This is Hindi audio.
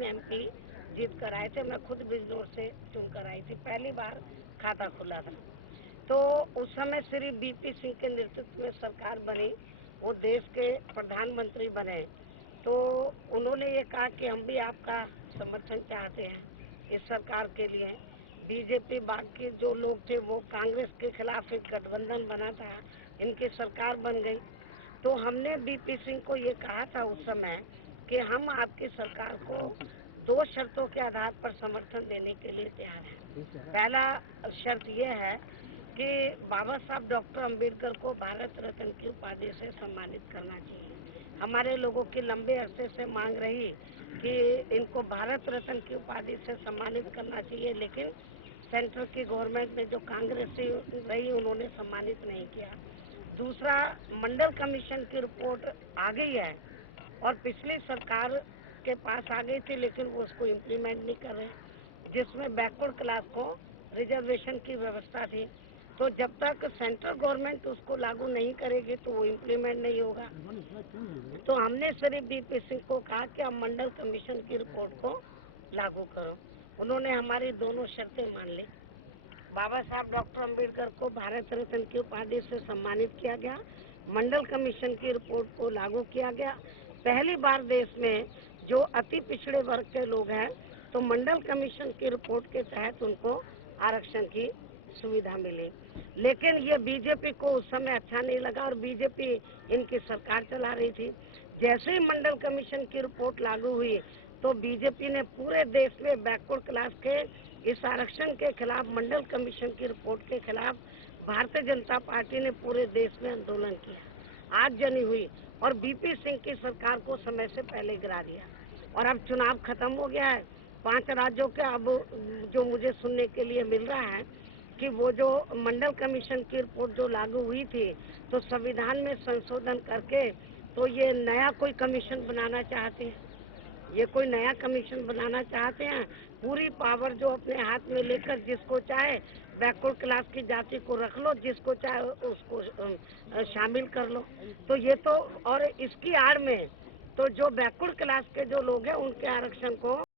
3 MP जीत कर आए थे। मैं खुद बिजनौर से चुन कर आई थी, पहली बार खाता खुला था। तो उस समय श्री बीपी सिंह के नेतृत्व में सरकार बनी, वो देश के प्रधानमंत्री बने। तो उन्होंने ये कहा कि हम भी आपका समर्थन चाहते हैं इस सरकार के लिए। बीजेपी बाकी जो लोग थे वो कांग्रेस के खिलाफ एक गठबंधन बना था, इनकी सरकार बन गई। तो हमने बीपी सिंह को ये कहा था उस समय कि हम आपकी सरकार को 2 शर्तों के आधार पर समर्थन देने के लिए तैयार हैं। पहला शर्त यह है कि बाबा साहब डॉक्टर अंबेडकर को भारत रत्न की उपाधि से सम्मानित करना चाहिए। हमारे लोगों की लंबे अरसे से मांग रही कि इनको भारत रत्न की उपाधि से सम्मानित करना चाहिए, लेकिन सेंटर की गवर्नमेंट में जो कांग्रेस रही उन्होंने सम्मानित नहीं किया। दूसरा, मंडल कमीशन की रिपोर्ट आ गई है और पिछली सरकार के पास आ गई थी, लेकिन वो उसको इम्प्लीमेंट नहीं कर रहे, जिसमें बैकवर्ड क्लास को रिजर्वेशन की व्यवस्था थी। तो जब तक सेंट्रल गवर्नमेंट उसको लागू नहीं करेगी तो वो इम्प्लीमेंट नहीं होगा। तो हमने श्री बीपी सिंह को कहा कि आप मंडल कमीशन की रिपोर्ट को लागू करो। उन्होंने हमारी दोनों शर्तें मान ली। बाबा साहब डॉक्टर अंबेडकर को भारत रत्न की उपाधि से सम्मानित किया गया, मंडल कमीशन की रिपोर्ट को लागू किया गया। पहली बार देश में जो अति पिछड़े वर्ग के लोग हैं तो मंडल कमीशन की रिपोर्ट के तहत उनको आरक्षण की सुविधा मिली। लेकिन ये बीजेपी को उस समय अच्छा नहीं लगा और बीजेपी इनकी सरकार चला रही थी। जैसे ही मंडल कमीशन की रिपोर्ट लागू हुई तो बीजेपी ने पूरे देश में बैकवर्ड क्लास के इस आरक्षण के खिलाफ, मंडल कमीशन की रिपोर्ट के खिलाफ भारतीय जनता पार्टी ने पूरे देश में आंदोलन किया, आगजनी हुई और बीपी सिंह की सरकार को समय से पहले गिरा दिया। और अब चुनाव खत्म हो गया है, 5 राज्यों के अब जो मुझे सुनने के लिए मिल रहा है कि वो जो मंडल कमीशन की रिपोर्ट जो लागू हुई थी तो संविधान में संशोधन करके तो ये नया कोई कमीशन बनाना चाहते हैं। ये कोई नया कमीशन बनाना चाहते हैं, पूरी पावर जो अपने हाथ में लेकर जिसको चाहे बैकवर्ड क्लास की जाति को रख लो, जिसको चाहे उसको शामिल कर लो। तो ये तो, और इसकी आड़ में तो जो बैकवर्ड क्लास के जो लोग हैं उनके आरक्षण को